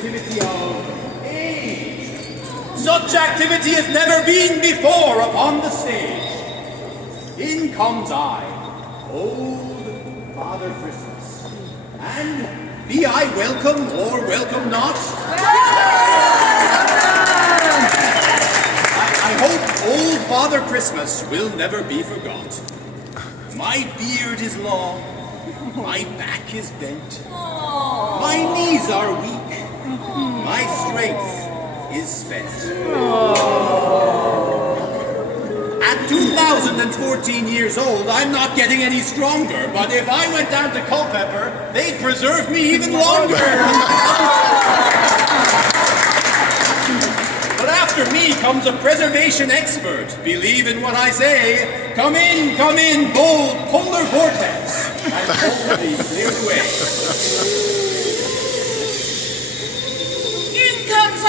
activity of age. Such activity has never been before upon the stage. In comes I, old Father Christmas, and be I welcome or welcome not? I hope old Father Christmas will never be forgot. My beard is long, my back is bent, my knees are weak, my strength is spent. At 2014 years old, I'm not getting any stronger, but if I went down to Culpeper, they'd preserve me even longer. But after me comes a preservation expert. Believe in what I say. Come in, bold polar vortex, and boldly clear the way. In comes I,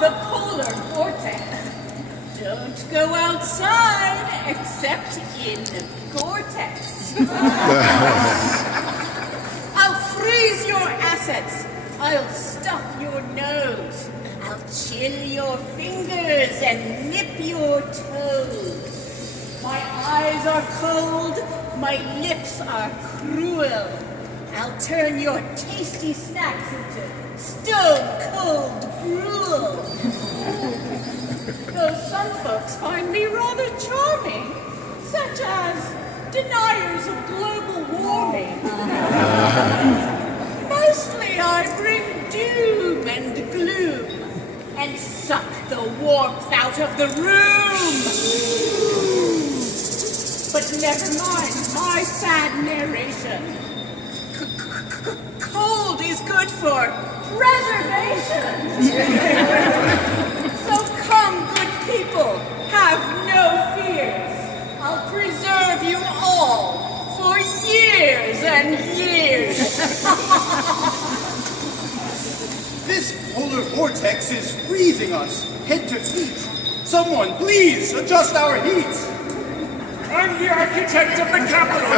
the polar vortex. Don't go outside except in Gore-Tex. I'll freeze your assets. I'll stuff your nose. I'll chill your fingers and nip your toes. My eyes are cold, my lips are cruel. I'll turn your tasty snacks into stone-cold gruel. Though some folks find me rather charming, such as deniers of global warming. Mostly I bring doom and gloom and suck the warmth out of the room. But never mind my sad narration. Cold is good for preservation. So come, good people, have no fears. I'll preserve you all for years and years. This polar vortex is freezing us head to feet. Someone, please, adjust our heat. I'm the architect of the Capitol.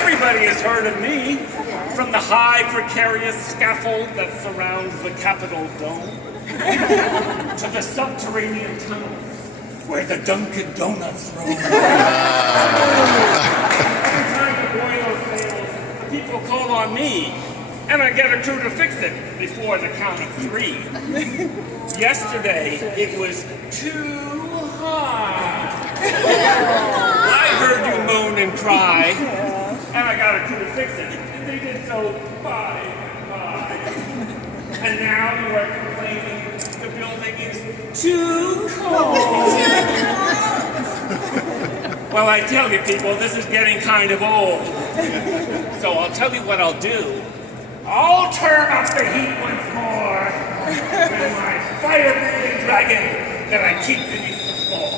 Everybody has heard of me, from the high, precarious scaffold that surrounds the Capitol dome, to the subterranean tunnels where the Dunkin' Donuts roam. Every time the boiler fails, the people call on me, and I get a crew to fix it before the count of 3. Yesterday, it was too hot. I heard you moan and cry, and I got a crew to fix it. And they did so by and by. And now you are complaining the building is too cold. Well, I tell you people, this is getting kind of old. So I'll tell you what I'll do. I'll turn up the heat once more with my fire-breathing dragon that I keep beneath the floor.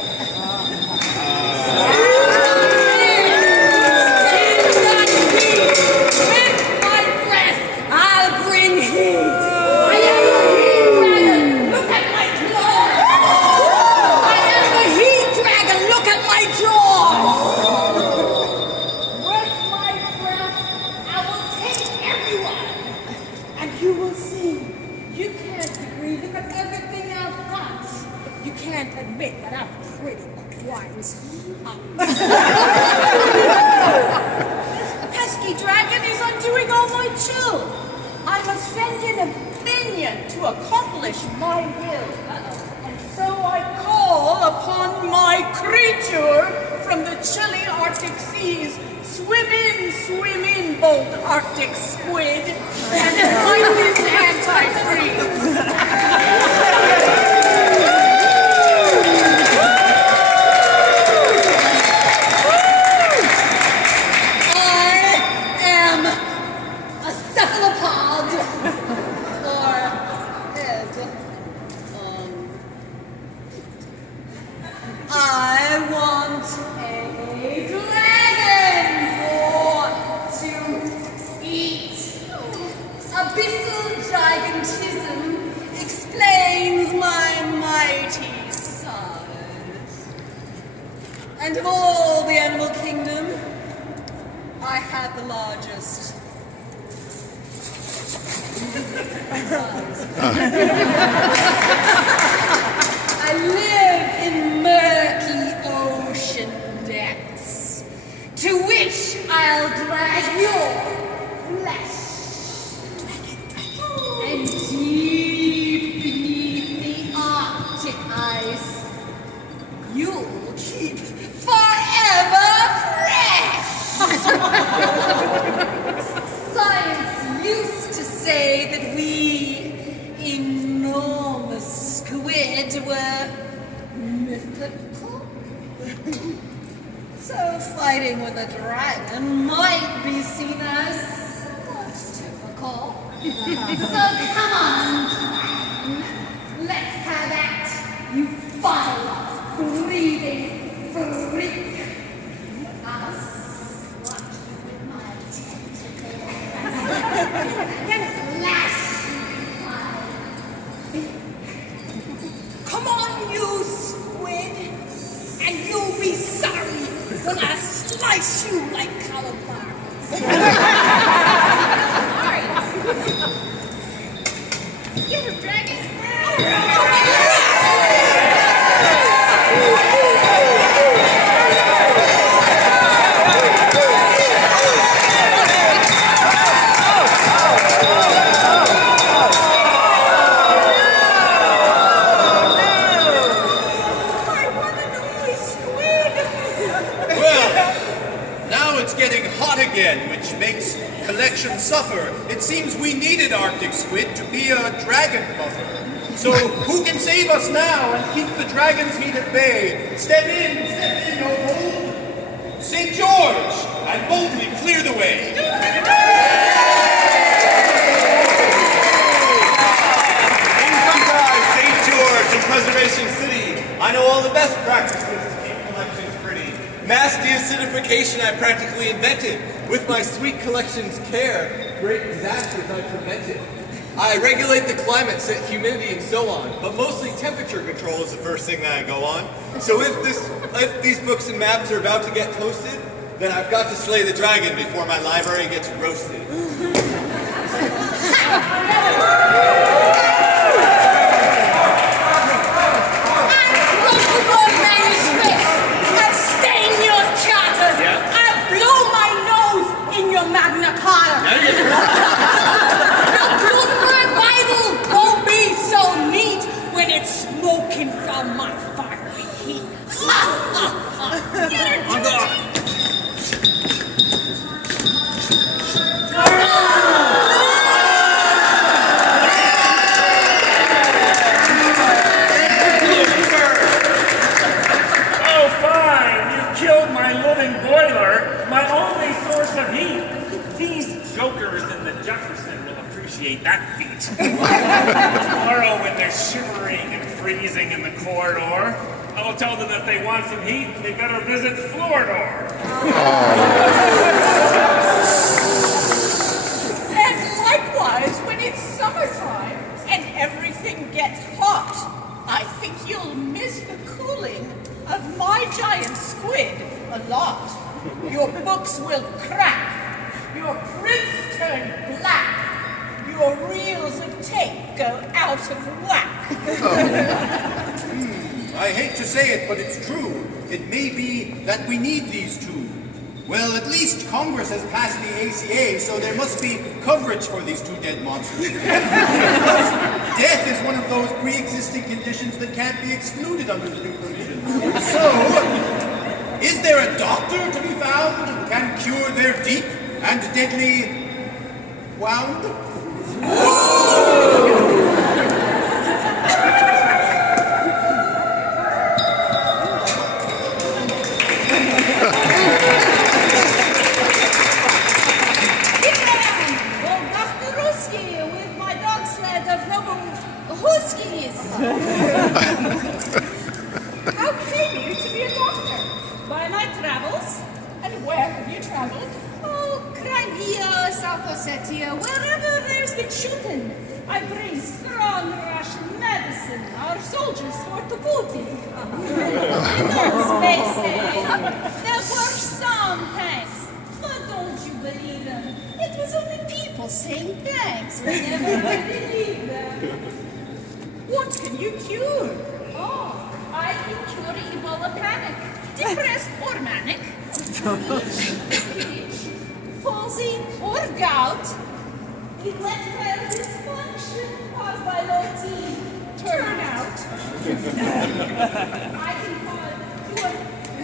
With my breath, I'll bring heat. I am the heat dragon. Look at my claws. I am the heat dragon. Look at my jaws. With my breath, I will take everyone, and you will see. You can't agree. Look at everything I've got. You can't admit that I'm pretty quiet. This pesky dragon is undoing all my chill. I must send in a minion to accomplish my will. And so I call upon my creature from the chilly Arctic seas. Swim in, bold Arctic squid, and fight this anti-freeze. Abyssal gigantism explains have the largest. I live in murky ocean depths, to which I'll drag your flesh. And deep beneath the Arctic ice, you'll keep forever fresh. Science used to say that we enormous squid were mythical. So fighting with a dragon might be seen as somewhat typical. So come on, dragon. Let's have at you fire-breathing freak. I'll swat you with my tentacles and lash you my beak. Come on, you squid, and you'll be sorry when I slice you like cauliflower. Get him, dragon! Again, which makes collection suffer. It seems we needed Arctic squid to be a dragon buffer. So who can save us now and keep the dragon's heat at bay? Step in, O hold. St. George, and boldly clear the way. In comes I, St. George, in Preservation City. I know all the best practices to keep collections pretty. Mass deacidification I practically invented. With my sweet collection's care, great disasters I prevented. I regulate the climate, set humidity, and so on, but mostly temperature control is the first thing that I go on. So if these books and maps are about to get toasted, then I've got to slay the dragon before my library gets roasted. Magna Carta. The Gutenberg Bible won't be so neat when it's smoking from my fiery heat. Oh, fine. You killed my living boiler, my only source of heat. These jokers in the Jefferson will appreciate that feat. Tomorrow, when they're shivering and freezing in the corridor, I will tell them that if they want some heat, they better visit Floridor. And likewise, when it's summertime and everything gets hot, I think you'll miss the cooling of my giant squid a lot. Your books will crack. Your prints turn black. Your reels of tape go out of whack. I hate to say it, but it's true. It may be that we need these two. Well, at least Congress has passed the ACA, so there must be coverage for these two dead monsters. Death is one of those pre-existing conditions that can't be excluded under the new provisions. So, is there a doctor to be found who can cure their deep and deadly wound? With my dog sled of rubber huskies. How came you to be a doctor? By my travels. And where have you traveled? Oh, Crimea, South Ossetia, wherever there's been shooting. I bring strong Russian medicine, our soldiers for Tuputi. In those days, there were some tanks, but don't you believe It's only people saying thanks whenever I believe them. What can you cure? Oh, I can cure Ebola panic. Depressed or manic. Palsy or gout. Erectile dysfunction caused by low T turnout. I can cure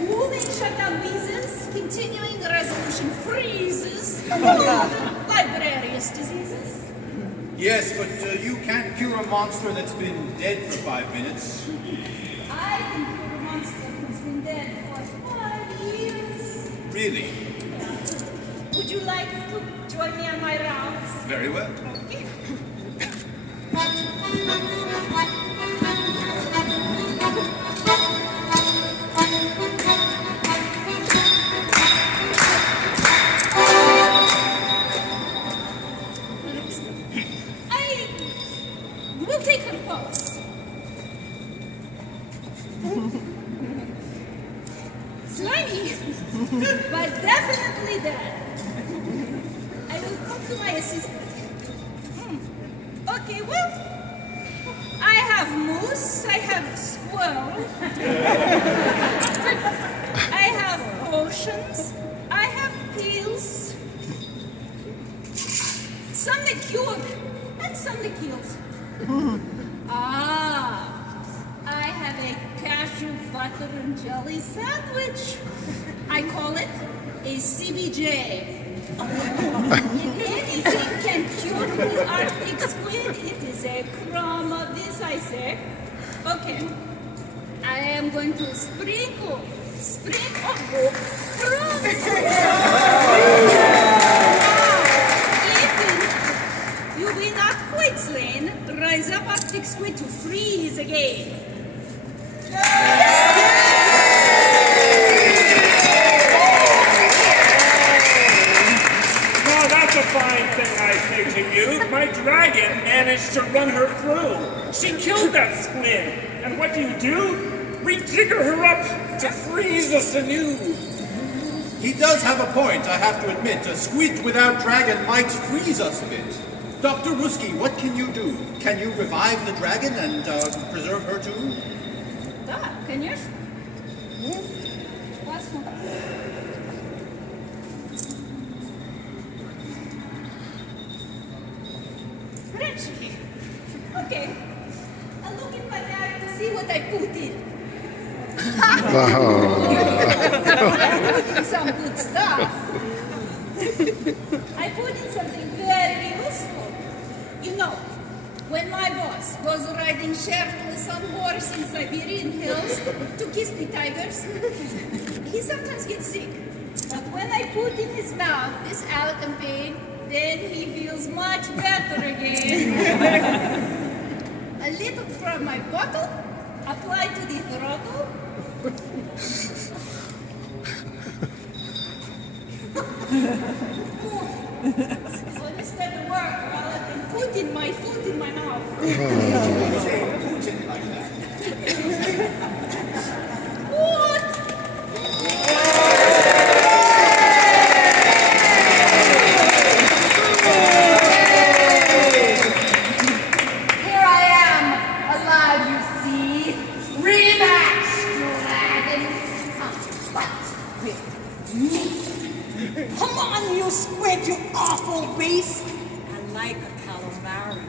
moving shutdown wheezes, continuing resolution freezes, librarious diseases. Yes, but you can't cure a monster that's been dead for 5 minutes. I can cure a monster who's been dead for 5 years. Really? Would you like to join me on my rounds? Very well. Okay. We'll take her pulse. Slimy, but definitely dead. I will come to my assistant. Okay, well, I have moose, I have squirrel, I have potions, I have pills, some that cure and some that kills. I have a cashew butter and jelly sandwich. I call it a CBJ. If anything can cure the Arctic squid, it is a crumb of this, I say. Okay, I am going to sprinkle crumbs. You be not quite slain, rise up Arctic squid to freeze again. Now that's a fine thing, I say to you. My dragon managed to run her through. She killed that squid. And what do? Rejigger her up to freeze us anew. He does have a point, I have to admit. A squid without dragon might freeze us a bit. Dr. Ruski, what can you do? Can you revive the dragon and preserve her too? Да, конечно. Посмотрим. Actually, okay. I'll look in my bag to see what I put in. I put in some good stuff. I put in something very useful. You know, when my boss goes riding shirtless on horse in Siberian hills to kiss the tigers, he sometimes gets sick. But when I put in his mouth this alkampane, then he feels much better again. A little from my bottle, applied to the throttle. So instead of work, rather than putting my foot in my mouth. What? Here I am, alive, you see. Rematch, dragon. Fight with me. Come on, you squid, you awful beast! I like a calamari.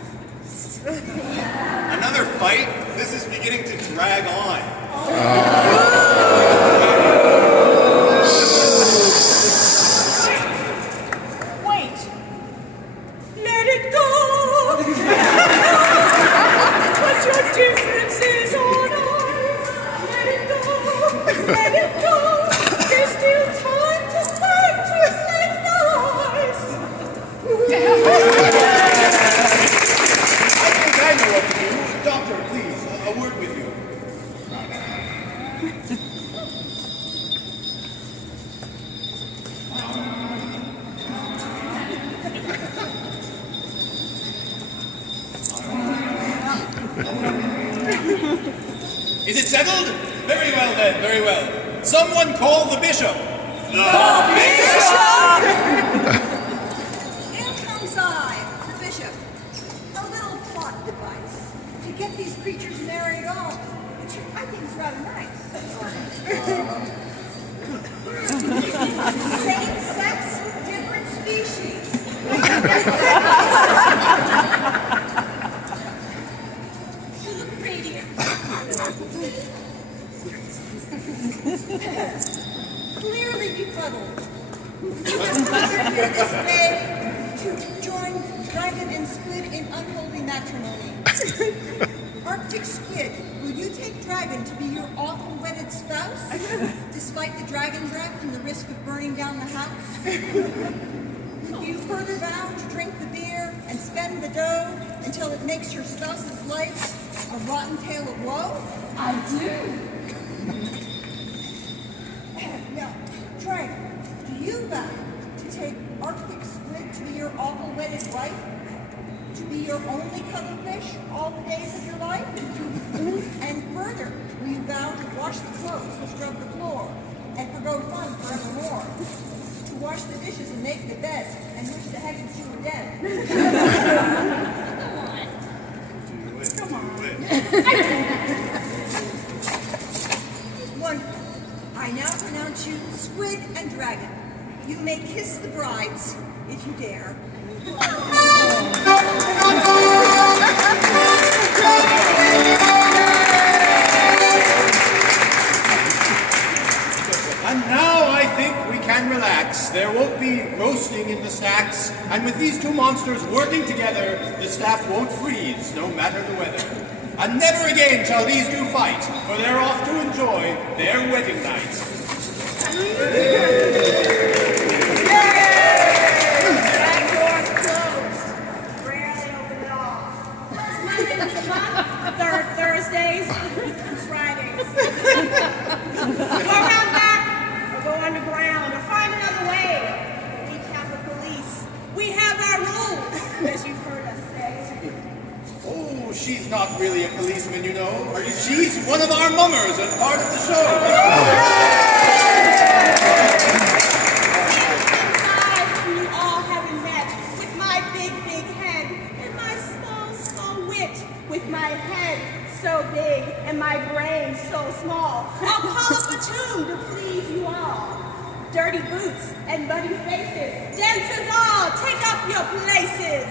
Another fight? This is beginning to drag on. Wait! Let it go! What your differences on ours? Let it go! Let it go! There's still time to fight to save lives! I think I know what to do. Doctor, please, a word with you. Is it settled? Very well then, very well. Someone call the bishop. In these creatures marry at all, which I think is rather nice. Same sex, different species. You look radiant. Clearly befuddled. You have gathered here this day to join Dragon and Squid in unholy matrimony. Arctic Squid, will you take Dragon to be your awful wedded spouse, despite the dragon breath and the risk of burning down the house? Will you further vow to drink the beer and spend the dough until it makes your spouse's life a rotten tale of woe? I do. Now, Dragon, do you vow to take Arctic Squid to be your awful wedded wife? To be your only cuttlefish all the days of your life? And further, will you vow to wash the clothes and scrub the floor, and forgo fun forevermore? To wash the dishes and make the bed, and wish the heavens you were dead? Come on. Wonderful. I now pronounce you Squid and Dragon. You may kiss the brides, if you dare. And now I think we can relax. There won't be roasting in the stacks, and with these two monsters working together, the staff won't freeze, no matter the weather. And never again shall these two fight, for they're off to enjoy their wedding night. That door's closed. Rarely open at all. Mondays a month, Thursdays, Fridays. Go around back, or go underground, or find another way. We have the police. We have our rules, as you've heard us say. Oh, she's not really a policeman, you know. She's one of our mummers and part of the show. You all haven't met with my big, big head and my small, small wit. With my head so big and my brain so small, I'll call up a tune to please you all. Dirty boots and muddy faces, dancers all, take up your places.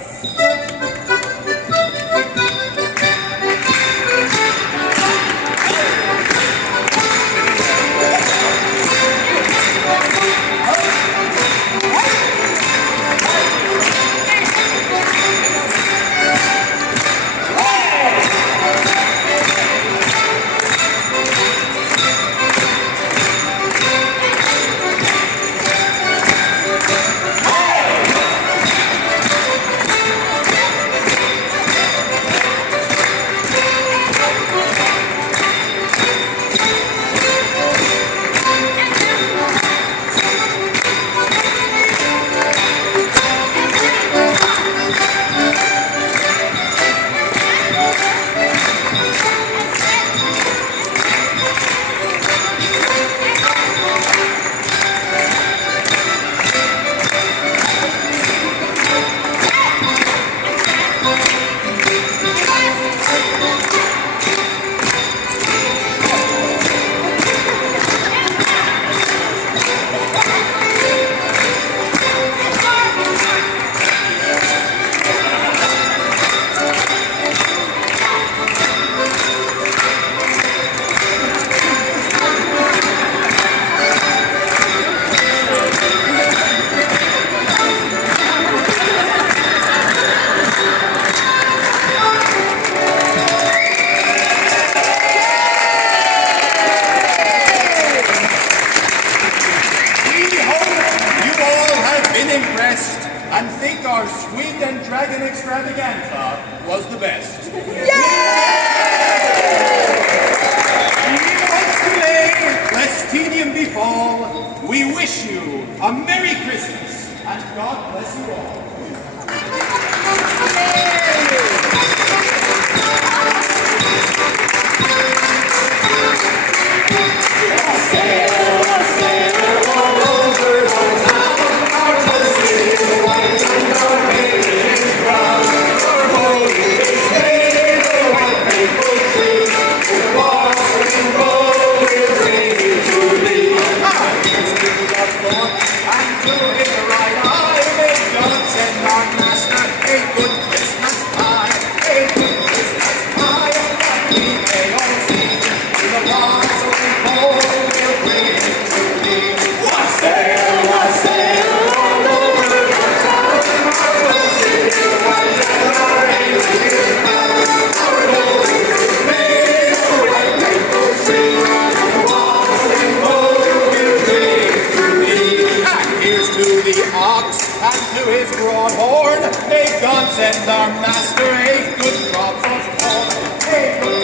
And think our Squid and Dragon extravaganza was the best. Once today, lest tedium befall, we wish you a Merry Christmas and God bless you all. People are born. May God send our master a good crop of corn. A good